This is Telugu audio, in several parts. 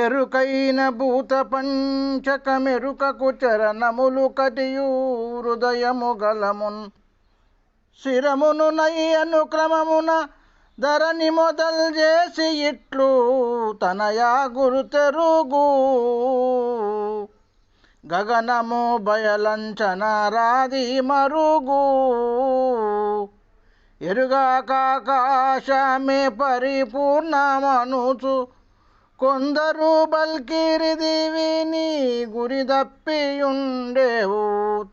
ఎరుకైన భూత పంచకమెరుకకు చరణములు కటియు హృదయము గలమున్ శిరమును నయ్యను క్రమమున ధరణి మొదల్ చేసి ఇట్లు తనయా గురుతెరుగు గగనము బయలంచన రాది మరుగు ఎరుగాకాశమే పరిపూర్ణమనుచు కొందరు బల్కిరిది విని గురి తప్పియుండేవు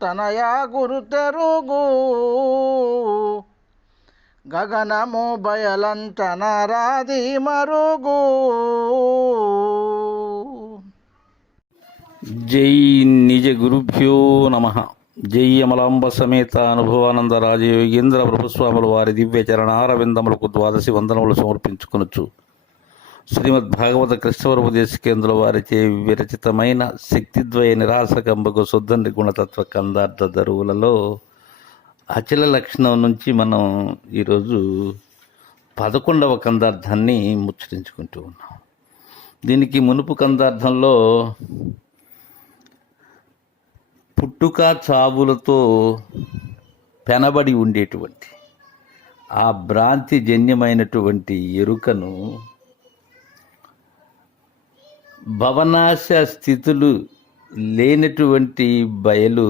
తనయా గురుతెరుగు గగనము బయలంచన రాది మరుగు. జై నిజ గురుభ్యో నమః. జై అమలాంబ సమేత అనుభవానంద రాజయోగేంద్ర ప్రభుస్వాముల వారి దివ్య చరణారవిందములకు ద్వాదశి వందనములు సమర్పించుకొనొచ్చు. శ్రీమద్ భాగవత కృష్ణవరపదేశ కేంద్రుల వారిచే విరచితమైన శక్తిద్వయ నిరాశకంబకు శుద్ధని గుణతత్వ కందార్థ దరువులలో అచల లక్షణం నుంచి మనం ఈరోజు 11వ కందార్థాన్ని ముచ్చరించుకుంటూ ఉన్నాం. దీనికి మునుపు కందార్థంలో పుట్టుక చావులతో పెనబడి ఉండేటువంటి ఆ భ్రాంతి జన్యమైనటువంటి ఎరుకను భవనాశ స్థితులు లేనటువంటి బయలు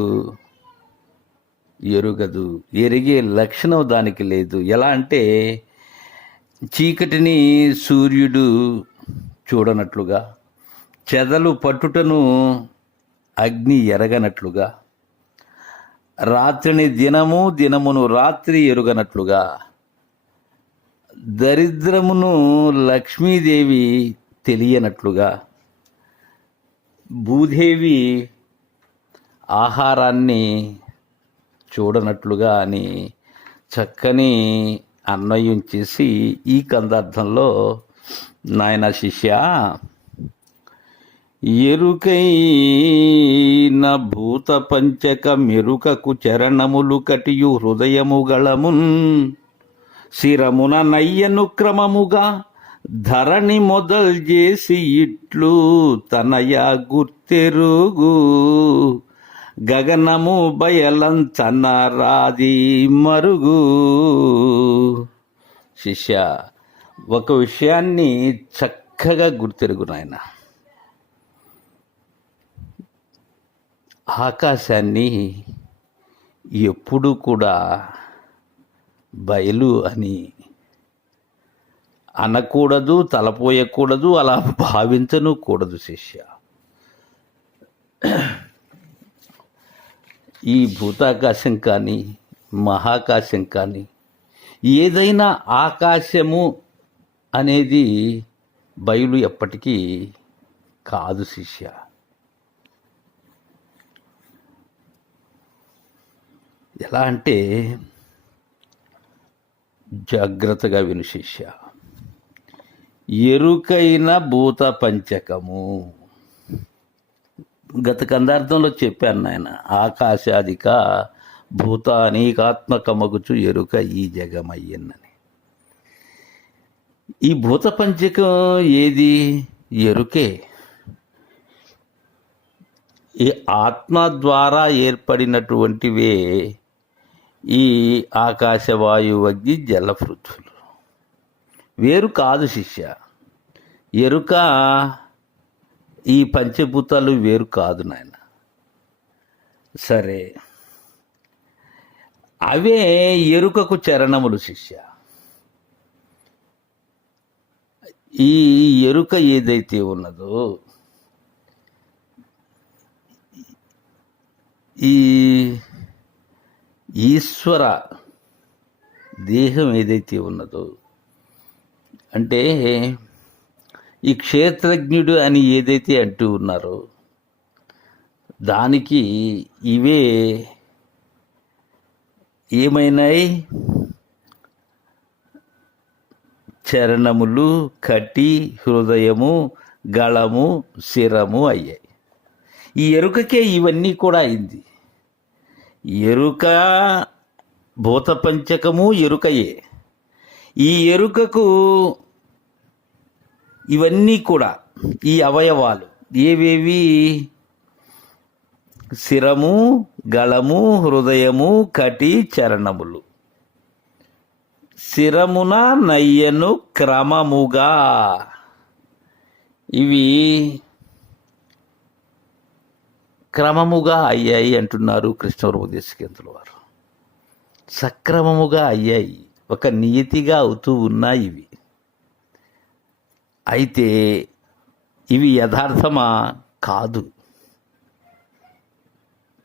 ఎరుగదు, ఎరిగే లక్షణం దానికి లేదు. ఎలా అంటే చీకటిని సూర్యుడు చూడనట్లుగా, చెదలు పట్టుటను అగ్ని ఎరగనట్లుగా, రాత్రిని దినము దినమును రాత్రి ఎరుగనట్లుగా, దరిద్రమును లక్ష్మీదేవి తెలియనట్లుగా, భూదేవి ఆహారాన్ని చూడనట్లుగా అని చక్కని అన్వయం చేసి ఈ కందార్థంలో నాయన శిష్య, ఎరుకైన భూత పంచక మెరుకకు చరణములు కటియు హృదయము గళమున్ శిరమున నయ్యను క్రమముగా ధరణి మొదల్ చేసి ఇట్లు తనయా గుర్తెరుగు గగనము బయలంచన రాది మరుగు. శిష్య, ఒక విషయాన్ని చక్కగా గుర్తెరుగు నాయన. ఆకాశాన్ని ఎప్పుడు కూడా బయలు అని అనకూడదు, తలపోయకూడదు, అలా భావించను కూడదు శిష్య. ఈ భూతాకాశం కానీ మహాకాశం కానీ ఏదైనా ఆకాశము అనేది బయలు ఎప్పటికీ కాదు శిష్య. ఎలా అంటే జాగ్రత్తగా విను శిష్య. ఎరుకైన భూత పంచకము, గత కందార్థంలో చెప్పాను నాయన, ఆకాశాదిక భూత అనేకాత్మకమగుచు ఎరుక ఈ జగమయ్యన్నని. ఈ భూత పంచకం ఏది? ఎరుకే. ఈ ఆత్మ ద్వారా ఏర్పడినటువంటివే ఈ ఆకాశవాయు అగ్ని జల పృథ్వులు. వేరు కాదు శిష్య. ఎరుక ఈ పంచభూతాలు వేరు కాదు నాయన. సరే, అవే ఎరుకకు చరణములు శిష్య. ఈ ఎరుక ఏదైతే ఉన్నదో, ఈ ఈశ్వర దేహం ఏదైతే ఉన్నదో, అంటే ఈ క్షేత్రజ్ఞుడు అని ఏదైతే అంటూ ఉన్నారో దానికి ఇవే ఏమైనాయి? చరణములు, కటి, హృదయము, గళము, శిరము అయ్యాయి. ఈ ఎరుకకే ఇవన్నీ కూడా అయింది. ఎరుక భూత పంచకము ఎరుకయే. ఈ ఎరుకకు ఇవన్నీ కూడా ఈ అవయవాలు ఏవేవి? శిరము, గళము, హృదయము, కటి, చరణములు. శిరమున నయ్యను క్రమముగా. ఇవి క్రమముగా అయ్యాయి అంటున్నారు కృష్ణోపదేశకేంద్రుల వారు. సక్రమముగా అయ్యాయి, ఒక నియతిగా అవుతూ ఉన్నాయి ఇవి. అయితే ఇవి యథార్థమా? కాదు,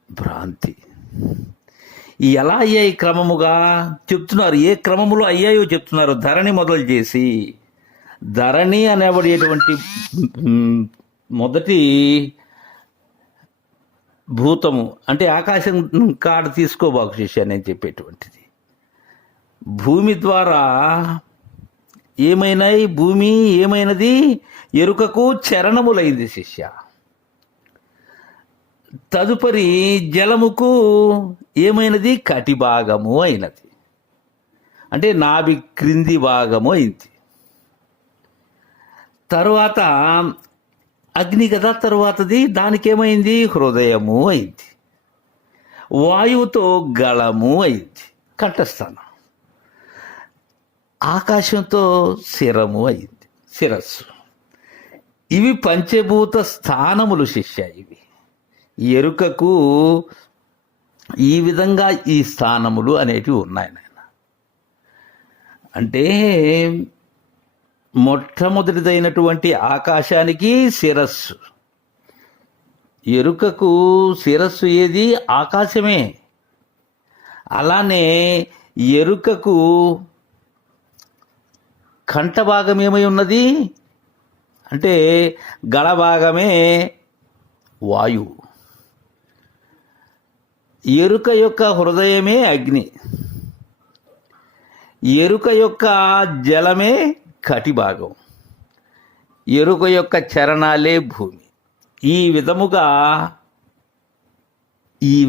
భ్రాంతి. ఎలా అయ్యాయి క్రమముగా చెప్తున్నారు. ఏ క్రమములో అయ్యాయో చెప్తున్నారు. ధరణి మొదలు చేసి, ధరణి అనేబడేటువంటి మొదటి భూతము అంటే ఆకాశం కాడ తీసుకోబాకు శిష్య నేను చెప్పేటువంటిది. భూమి ద్వారా ఏమైనాయి? భూమి ఏమైనది? ఎరుకకు చరణములైంది శిష్య. తదుపరి జలముకు ఏమైనది? కటిభాగము అయినది, అంటే నాభి క్రింది భాగము అయింది. తరువాత అగ్ని కదా తరువాతది, దానికి ఏమైంది? హృదయము అయింది. వాయువుతో గళము అయింది, కంఠస్థానం. ఆకాశంతో శిరము అయింది, శిరస్సు. ఇవి పంచభూత స్థానములు శిష్య. ఇవి ఎరుకకు ఈ విధంగా ఈ స్థానములు అనేటివి ఉన్నాయి నాయన. అంటే మొట్టమొదటిదైనటువంటి ఆకాశానికి శిరస్సు, ఎరుకకు శిరస్సు ఏది? ఆకాశమే. అలానే ఎరుకకు కంఠభాగం ఏమై ఉన్నది అంటే గళభాగమే వాయువు. ఎరుక యొక్క హృదయమే అగ్ని, ఎరుక యొక్క జలమే కటిభాగం, ఎరుక యొక్క చరణాలే భూమి. ఈ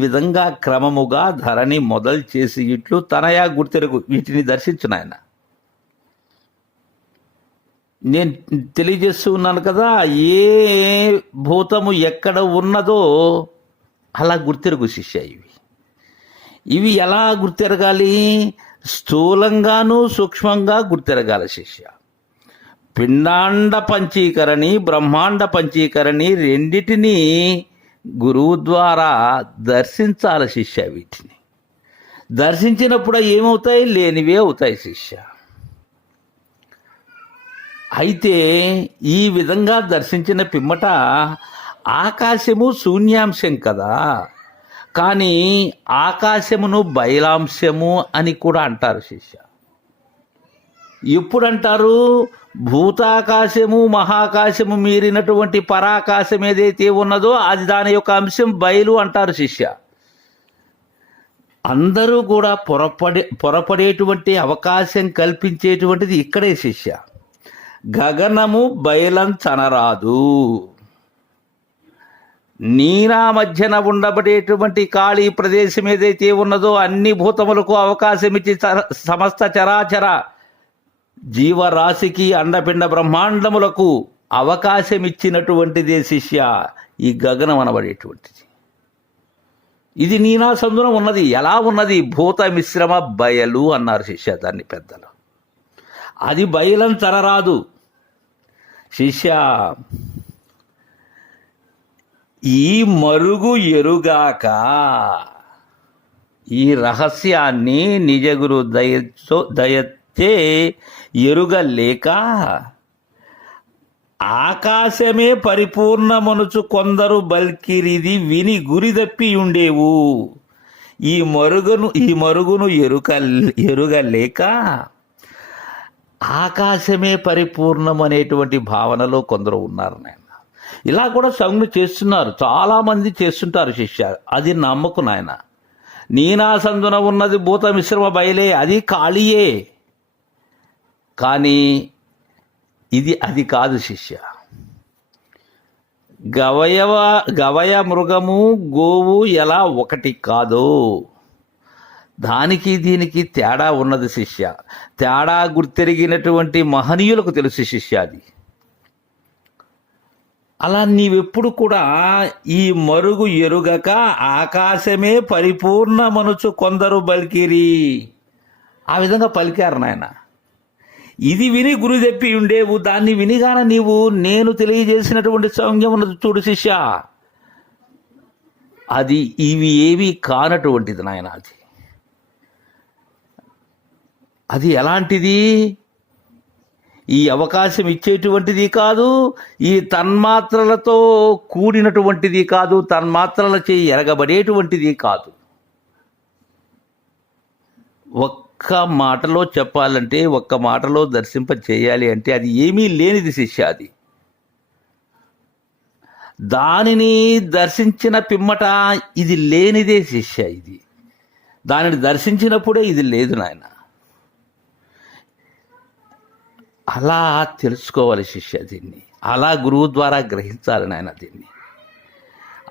విధంగా క్రమముగా ధరణి మొదలు చేసి ఇట్లు తనయా గుర్తెరుగు. వీటిని దర్శించు నాయన. నేను తెలియజేస్తూ ఉన్నాను కదా, ఏ భూతము ఎక్కడ ఉన్నదో అలా గుర్తెరుగు శిష్య. ఇవి ఎలా గుర్తెరగాలి? స్థూలంగాను సూక్ష్మంగా గుర్తెరగాలి శిష్య. పిండాండ పంచీకరణి, బ్రహ్మాండ పంచీకరణి రెండిటినీ గురువు ద్వారా దర్శించాలి శిష్య. వీటిని దర్శించినప్పుడు ఏమవుతాయి? లేనివే అవుతాయి శిష్య. అయితే ఈ విధంగా దర్శించిన పిమ్మట ఆకాశము శూన్యాంశం కదా, కానీ ఆకాశమును బయలాంశము అని కూడా అంటారు శిష్య. ఎప్పుడంటారు? భూతాకాశము మహాకాశము మీరినటువంటి పరాకాశం ఏదైతే ఉన్నదో అది దాని యొక్క అంశం బయలు అంటారు శిష్య. అందరూ కూడా పొరపడేటువంటి అవకాశం కల్పించేటువంటిది ఇక్కడే శిష్య. గగనము బయలంచనరాదు. నీరా మధ్యన ఉండబడేటువంటి ఖాళీ ప్రదేశం ఏదైతే ఉన్నదో అన్ని భూతములకు అవకాశం ఇచ్చి సమస్త చరాచర జీవరాశికి అండపిండ బ్రహ్మాండములకు అవకాశం ఇచ్చినటువంటిదే శిష్య ఈ గగనం అనబడేటువంటిది. ఇది నీనా సందున ఉన్నది. ఎలా ఉన్నది? భూత మిశ్రమ బయలు అన్నారు శిష్య దాన్ని పెద్దలు. అది బయలం తరరాదు శిష్య. ఈ మరుగు ఎరుగాక ఈ రహస్యాన్ని నిజగురు దయచే ఎరుగలేక ఆకాశమే పరిపూర్ణమనుచు కొందరు బల్కిరిది విని గురిదప్పి ఉండేవు. ఈ మరుగును ఎరుగలేక ఆకాశమే పరిపూర్ణం అనేటువంటి భావనలో కొందరు ఉన్నారు నాయన. ఇలా కూడా సంజ్ఞ చేస్తున్నారు, చాలామంది చేస్తుంటారు శిష్య. అది నమ్మకు నాయన. నీనాసందున ఉన్నది భూత మిశ్రమ బయలే, అది ఖాళీయే. కానీ ఇది అది కాదు శిష్య. గవయ మృగము గోవు ఎలా ఒకటి కాదో దానికి దీనికి తేడా ఉన్నది శిష్య. తేడా గుర్తెరిగినటువంటి మహనీయులకు తెలుసు శిష్య. అది అలా నీవెప్పుడు కూడా ఈ మరుగు ఎరుగక ఆకాశమే పరిపూర్ణమనుచు కొందరు బల్కిరి. ఆ విధంగా పలికారు నాయన. ఇది విని గురు చెప్పి ఉండేవు, దాన్ని వినిగాన నీవు నేను తెలియజేసినటువంటి సౌమ్యం ఉన్నది చూడు శిష్య, అది ఇవి ఏవి కానటువంటిది నాయన. అది ఎలాంటిది? ఈ అవకాశం ఇచ్చేటువంటిది కాదు, ఈ తన్మాత్రలతో కూడినటువంటిది కాదు, తన్మాత్రలచే ఎరగబడేటువంటిది కాదు. ఒక్క మాటలో చెప్పాలంటే, ఒక్క మాటలో దర్శింప చేయాలి అంటే అది ఏమీ లేనిది శిష్య. అది దానిని దర్శించిన పిమ్మట ఇది లేనిదే శిష్య. ఇది దానిని దర్శించినప్పుడే ఇది లేదు నాయన. అలా తెలుసుకోవాలి శిష్య దీన్ని, అలా గురువు ద్వారా గ్రహించాలి నాయన దీన్ని.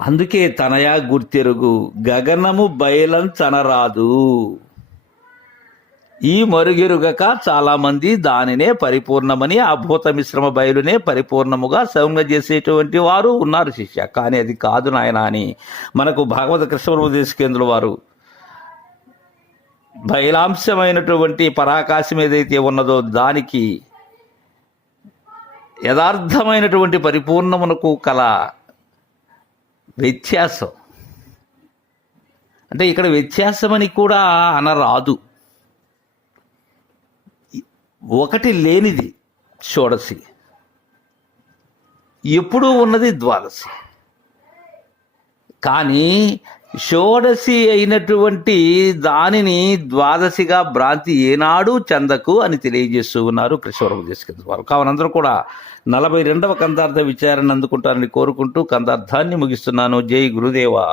అందుకే తనయా గుర్తెరుగు గగనము బయలంచనరాదు. ఈ మరుగెరుగక చాలామంది దానినే పరిపూర్ణమని, ఆ భూత మిశ్రమ బయలునే పరిపూర్ణముగా సౌమ్య చేసేటువంటి వారు ఉన్నారు శిష్య. కానీ అది కాదు నాయన అని మనకు భాగవత కృష్ణోపదేశకేంద్రుల వారు బయలాంశమైనటువంటి పరాకాశం ఏదైతే ఉన్నదో దానికి యథార్థమైనటువంటి పరిపూర్ణమునకు కల వ్యత్యాసం, అంటే ఇక్కడ వ్యత్యాసమని కూడా అనరాదు. ఒకటి లేనిది షోడశి, ఎప్పుడూ ఉన్నది ద్వాదశి. కానీ షోడశి అయినటువంటి దానిని ద్వాదశిగా భ్రాంతి ఏనాడు చెందకు అని తెలియజేస్తూ ఉన్నారు కృష్ణోపదేశకేంద్రుల వారు. కావున అందరూ కూడా 42వ కందార్థ విచారణ అందుకుంటారని కోరుకుంటూ కందార్థాన్ని ముగిస్తున్నాను. జై గురుదేవా.